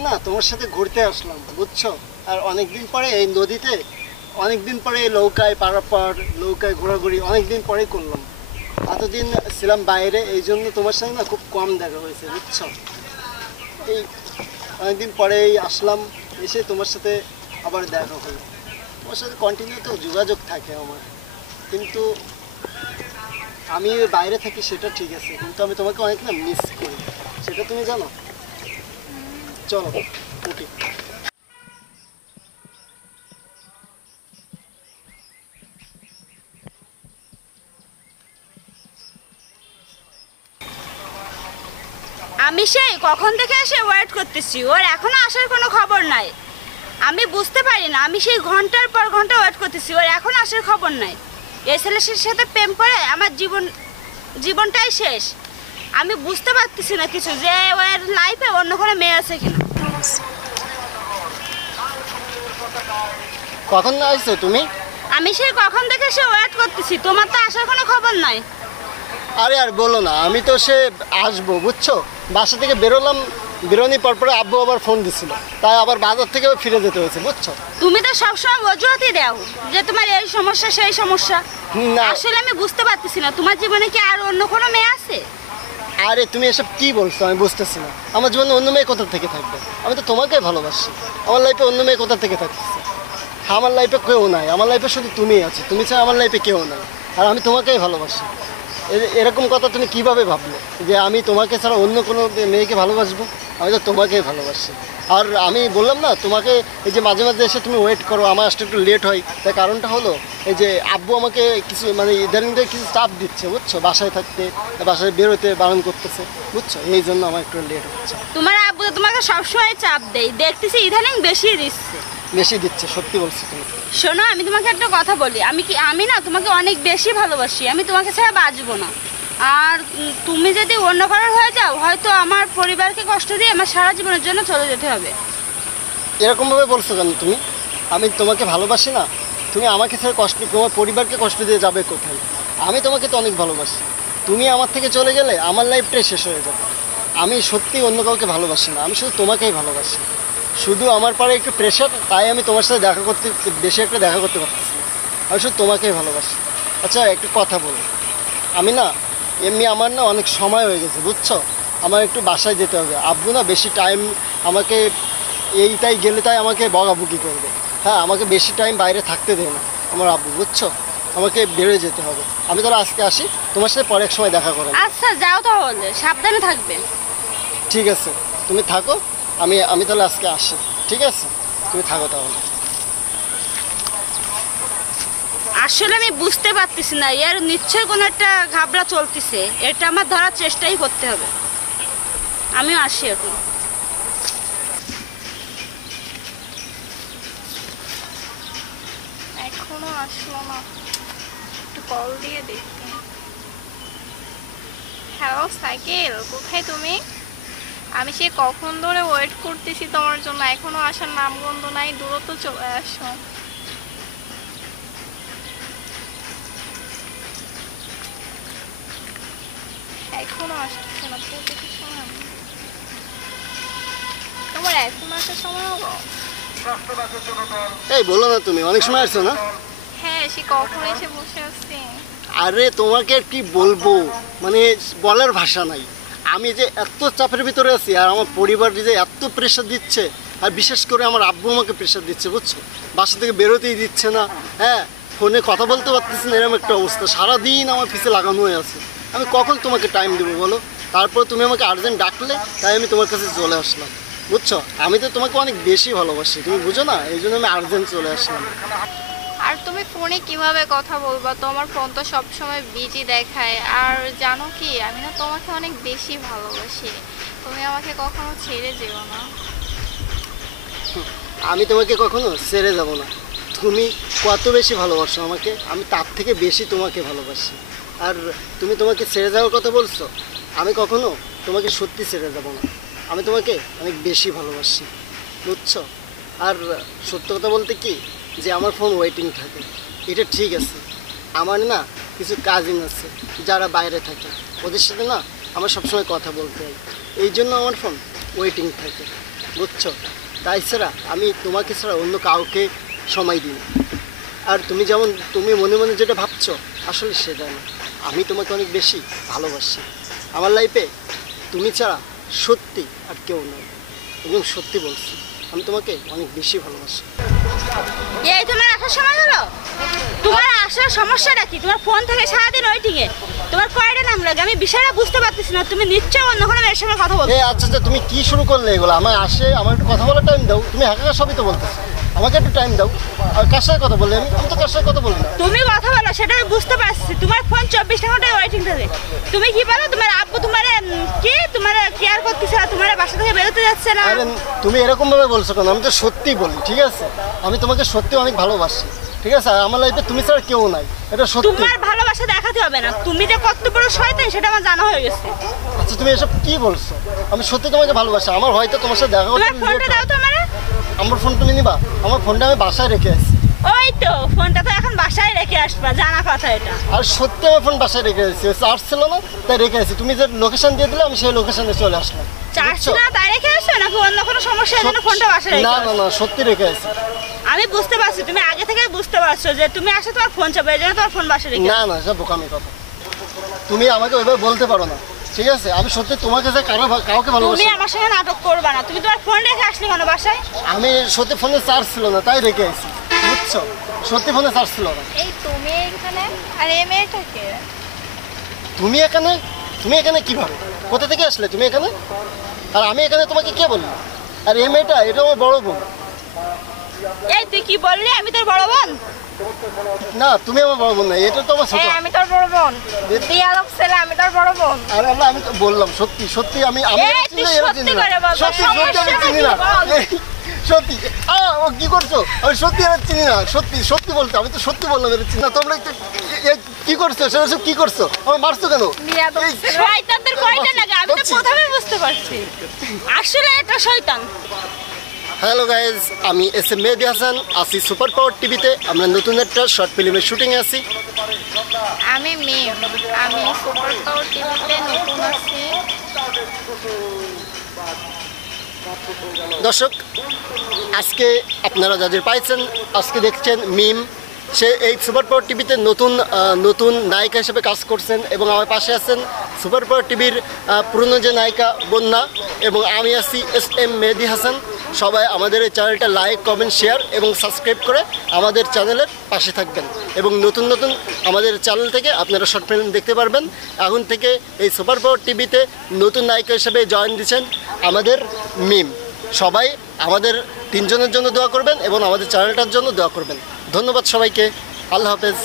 সময় না তোমার সাথে ঘুরতে আসলাম, বুঝছো? আর অনেকদিন পরে এই নদীতে, অনেকদিন পরে এই নৌকায় পারাপার, নৌকায় ঘোরাঘুরি অনেকদিন পরেই করলাম। এতদিন ছিলাম বাইরে, এই জন্য তোমার সাথে না খুব কম দেখা হয়েছে, বুঝছো? এই অনেকদিন পরেই আসলাম, এসে তোমার সাথে আবার দেখা হলো। তোমার সাথে কন্টিনিউ তো যোগাযোগ থাকে আমার, কিন্তু আমি বাইরে থাকি সেটা ঠিক আছে, কিন্তু আমি তোমাকে অনেক না মিস করি, সেটা তুমি জানো। চলো উঠি। আমি সেই কখন থেকে এসে ওয়েট করতেছি, ওর এখনো আসার কোনো খবর নাই। আমি বুঝতে পারি না, আমি সেই ঘন্টার পর ঘন্টা ওয়েট করতেছি, ওর এখনো আসার খবর নাই। এই ছেলের সাথে প্রেম করে আমার জীবনটাই শেষ। আমি বুঝতে পারতেছি না কিছু, যে ওর লাইফে অন্য কোনো মেয়ে আছে কিনা। কখন আসছো তুমি? আমি সেই কখন থেকে এসে ওয়েট করতেছি, তোমার তো আসার কোনো খবর নাই। আরে আর বলো না, আমি তো সে আসবো, বুঝছো? বাসা থেকে বেরোলাম, বেরোনোর পরে আব্বু আবার ফোন দিছিল, তাই আবার বাজার থেকে ফিরে যেতে হয়েছে, বুঝছো? তুমি তো সবসময় অজুহাতই দাও যে তোমার এই সমস্যা সেই সমস্যা। না আসলে আমি বুঝতে পারতেছি না, তোমার জীবনে কি আর অন্য কোনো মেয়ে আছে? আরে তুমি এসব কি বলছো আমি বুঝতেছি না। আমার জীবনে অন্য মেয়ে কোথা থেকে থাকবে? আমি তো তোমাকে ভালোবাসি, আমার লাইফে অন্য মেয়ে কোথা থেকে থাকতেছে? আমার লাইফে কেউ নাই, আমার লাইফে শুধু তুমিই আছো, তুমি ছাড়া আমার লাইফে কেউ নাই, আর আমি তোমাকেই ভালোবাসি। এরকম কথা তুমি কিভাবে ভাবলে যে আমি তোমাকে ছাড়া অন্য কোনো মেয়েকে ভালোবাসবো? আমি তো তোমাকেই ভালোবাসি। আর আমি বললাম না তোমাকে, এই যে মাঝে মাঝে এসে তুমি ওয়েট করো, আমার আসতে একটু লেট হয়, তার কারণটা হলো এই যে আব্বু আমাকে কিছু মানে ইদানিং থেকে কিছু চাপ দিচ্ছে, বুঝছো? বাসায় থাকতে, বাসায় বেরোতে বারণ করতেছে, বুঝছো? এই জন্য আমার একটু লেট হচ্ছে। তোমার আব্বু তো তোমাকে সবসময় চাপ দেয়, দেখতেছি ইদানিং বেশি দিচ্ছে। বেশি দিচ্ছে, সত্যি বলছি তুমি। শোনো, আমি তোমাকে একটা কথা বলি, আমি না তোমাকে অনেক বেশি ভালোবাসি, আমি তোমাকে ছাড়া বাঁচবো না। আর তুমি যদি অন্য কারোর হয়ে যাও, হয়তো আমার পরিবারকে কষ্ট দিয়ে আমার সারা জীবনের জন্য চলে যেতে হবে। এরকমভাবে বলছো কেন তুমি? আমি তোমাকে ভালোবাসি না? তুমি আমাকে ছেড়ে কষ্ট, তোমার পরিবারকে কষ্ট দিয়ে যাবে কোথায়? আমি তোমাকে তো অনেক ভালোবাসি। তুমি আমার থেকে চলে গেলে আমার লাইফটাই শেষ হয়ে যাবে। আমি সত্যি অন্য কাউকে ভালোবাসি না, আমি শুধু তোমাকেই ভালোবাসি। শুধু আমার পরে একটু প্রেশার, তাই আমি তোমার সাথে দেখা করতে, বেশি একটা দেখা করতে পারতেছি না। আমি শুধু তোমাকেই ভালোবাসি। আচ্ছা একটু কথা বলো, আমি না এমনি আমার না অনেক সময় হয়ে গেছে, বুঝছো? আমার একটু বাসায় যেতে হবে। আব্বু না বেশি টাইম আমাকে, এইটাই গেলে তাই আমাকে বকাবকি করবে। হ্যাঁ, আমাকে বেশি টাইম বাইরে থাকতে দেয় না আমার আব্বু, বুঝছো? আমাকে বেরোয় যেতে হবে। আমি তাহলে আজকে আসি, তোমার সাথে পরে এক সময় দেখা করো। আচ্ছা যাও তাহলে, সাবধানে থাকবে। ঠিক আছে, তুমি থাকো, আমি তাহলে আজকে আসি। ঠিক আছে, তুমি থাকো তাহলে। আসলে আমি বুঝতে পারতেছি না, এর নিশ্চয়ই কোনো একটা ঘাবলা চলতেছে, এটা আমার ধরার চেষ্টাই করতে হবে। আমিও আসি এখন। এখনো আসলো না, একটু কল দিয়ে দেখি। হ্যালো সাইকেল, কোথায় তুমি? আমি সে কখন ধরে ওয়েট করতেছি তোমার জন্য, এখনো আসার নামগন্ধ নাই, দূরত্ব চলে আসো। এখনো আসতেছে না, প্রতিটি সময় তোমার এখন আসার সময় হলো? এই বলো না, তুমি অনেক সময় আসছো না? হ্যাঁ, সে কখন এসে বসে আছি। আরে তোমাকে কি বলবো, মানে বলার ভাষা নাই। আমি যে এত চাপের ভিতরে আছি, আর আমার পরিবার যে এত প্রেশার দিচ্ছে, আর বিশেষ করে আমার আব্বু আমাকে প্রেশার দিচ্ছে, বুঝছো? বাসা থেকে বেরোতেই দিচ্ছে না। হ্যাঁ, ফোনে কথা বলতে পারতেছি না, এরকম একটা অবস্থা। সারাদিন আমার পিছে লাগানো হয়ে আছে। আমি কখন তোমাকে টাইম দেবো বলো? তারপর তুমি আমাকে আর্জেন্ট ডাকলে, তাই আমি তোমার কাছে চলে আসলাম, বুঝছো? আমি তো তোমাকে অনেক বেশি ভালোবাসি, তুমি বুঝো না? এই জন্য আমি আর্জেন্ট চলে আসলাম। আর তুমি ফোনে কিভাবে কথা বলবা? তোমার ফোন তো সবসময় বিজি দেখায়। আর জানো কি, আমি না তোমাকে অনেক বেশি ভালোবাসি, তুমি আমাকে কখনো ছেড়ে যেও না। আমি তোমাকে কখনো ছেড়ে যাব না। তুমি কত বেশি ভালোবাসো আমাকে, আমি তার থেকে বেশি তোমাকে ভালোবাসি। আর তুমি তোমাকে ছেড়ে যাওয়ার কথা বলছো, আমি কখনো তোমাকে সত্যি ছেড়ে যাব না। আমি তোমাকে অনেক বেশি ভালোবাসি, বুঝছো? আর সত্য কথা বলতে কি, যে আমার ফোন ওয়েটিং থাকে, এটা ঠিক আছে। আমার না কিছু কাজিন আছে যারা বাইরে থাকে, ওদের সাথে না আমার সবসময় কথা বলতে হয়, এই জন্য আমার ফোন ওয়েটিং থাকে। বুঝছো? তাই ছাড়া আমি তোমাকে ছাড়া অন্য কাউকে সময় দিই না। আর তুমি যেমন তুমি মনে মনে যেটা ভাবছো আসলে সেটা না। আমি তোমাকে অনেক বেশি ভালোবাসি। আমার লাইফে তুমি ছাড়া সত্যি আর কেউ নয়, এবং সত্যি বলছি আমি তোমাকে অনেক বেশি ভালোবাসি। এই তোমার আসার সময় হলো? তোমার আসার সমস্যাটা কি? তোমার ফোন থেকে সারাদিন ওয়েটিংয়ে, তোমার কয়টা নাম লাগে আমি বিষয়টা বুঝতে পারতেছি না। তুমি নিশ্চয়ই অন্য কোনো মেয়ের সঙ্গে কথা বলছো। আচ্ছা আচ্ছা, তুমি কি শুরু করলে এগুলো? আমার আমার একটু কথা বলার টাইম দাও। তুমি হাঁকা সবই তো বলতেছো, আমাকে একটু টাইম দাও। আর কার সাথে কথা বললে? আমি তো কার সাথে কথা বলি না। তুমি কথা বলো সেটা আমি বুঝতে পারছি। তোমার ফোন 24 ঘন্টায় ওয়েটিং থাকে। তুমি কি বলো তোমার আব্বু তোমার কি তোমার কেয়ার করতেছে না, তোমার বাসা থেকে বেরোতে যাচ্ছে না? আরে তুমি এরকম ভাবে বলছো কেন? আমি তো সত্যি বলি, ঠিক আছে? আমি তোমাকে সত্যি অনেক ভালোবাসি, ঠিক আছে? আর আমার লাইফে তুমি ছাড়া কেউ নাই, এটা সত্যি। তোমার ভালোবাসা দেখাতে হবে না, তুমি যে কত বড় শয়তান সেটা আমার জানা হয়ে গেছে। আচ্ছা তুমি এসব কি বলছো? আমি সত্যি তোমাকে ভালোবাসি। আমার হয়তো তোমার সাথে দেখা করতে তোমার ফোনটা দাও তো আমারে। আমার ফোন তুমি নিবা? আমার ফোনটা আমি বাসায় রেখে আসি। ওই তো ফোনটা তো এখন বাসায় রেখে আসবা, জানা কথা এটা। আর সত্যি আমার ফোন বাসায় রেখে আসি, চার্জ ছিল না তাই রেখে আসি। তুমি যে লোকেশন দিয়ে দিলে আমি সেই লোকেশনে চলে আসলাম। চার্জ ছিল না তাই রেখে আসছো নাকি অন্য কোনো সমস্যা এর জন্য ফোনটা বাসায় রেখে না আসছো? না না, সত্যি রেখে আসি। আমি বুঝতে পারছি, তুমি আগে থেকে বুঝতে পারছো যে তুমি আসে তোমার ফোন চাপে, এই জন্য তোমার ফোন বাসায় রেখে না না, সব বোকামি কথা। তুমি আমাকে ওইভাবে বলতে পারো না, ঠিক আছে? আমি সত্যি তোমাকে যে কাউকে ভালোবাসি। তুমি আমার সঙ্গে নাটক করবা না। তুমি তোমার ফোন রেখে আসলে কেন বাসায়? আমি সত্যি ফোনে চার্জ ছিল না তাই রেখে আসি, বুঝছো? সত্যি ফোনে চার্জ ছিল না। এই তুমি এখানে আর এই মেয়েটাকে? তুমি এখানে? তুমি এখানে কিভাবে, কোথা থেকে আসলে তুমি এখানে? আর আমি এখানে তোমাকে কে বললাম? আর এই মেয়েটা, এটা আমার বড় বোন। এই তুই কি বললি আমি তোর বড় বোন? না তুমি আমার বড় বোন না, এটা তো আমার ছোট। আমি তোর বড় বোন। বিয়াদব ছেলে, আমি তোর বড় বোন। আরে আল্লাহ, আমি তো বললাম সত্যি সত্যি আমি এই, এরা তুই চিনি না, এরা সত্যি চিনি না। করে বল, তোর সত্যি সত্যি আমি সমস্যাটা চিনি কি না। বল? এই, সত্যি ও কি করছো? আমি সত্যি এরা চিনি না, সত্যি সত্যি বলতে আমি তো সত্যি বললাম এরা চিনি না। তোমরা একটু কি করছো? সেটা সব কি করছো? আমার মারছো কেন? বিয়াদব এই, ছেলে। শয়তানদের কয়টা লাগে আমি তো বলছি। প্রথমে বুঝতে পারছি আসলে এটা শয়তান। হ্যালো গাইজ, আমি এস এম মেহেদি হাসান, আছি সুপার পাওয়ার টিভিতে। আমরা নতুন একটা শর্ট ফিল্মের শুটিংয়ে আছি। আমি মিম, আমি সুপার পাওয়ার টিভিতে নতুন আছি। দর্শক, আজকে আপনারা যাদের পাইছেন, আজকে দেখছেন মিম। সে এই সুপার পাওয়ার টিভিতে নতুন নায়িকা হিসেবে কাজ করছেন, এবং আমার পাশে আছেন সুপার পাওয়ার টিভির পুরনো যে নায়িকা বন্যা, এবং আমি আছি এস এম মেহেদি হাসান। সবাই আমাদের এই চ্যানেলটা লাইক, কমেন্ট, শেয়ার এবং সাবস্ক্রাইব করে আমাদের চ্যানেলের পাশে থাকবেন, এবং নতুন নতুন আমাদের চ্যানেল থেকে আপনারা শর্ট ফিল্ম দেখতে পারবেন। এখন থেকে এই সুপার পাওয়ার টিভিতে নতুন নায়িকা হিসেবে জয়েন দিচ্ছেন আমাদের মিম। সবাই আমাদের তিনজনের জন্য দোয়া করবেন এবং আমাদের চ্যানেলটার জন্য দোয়া করবেন। ধন্যবাদ সবাইকে। আল্লাহ হাফেজ।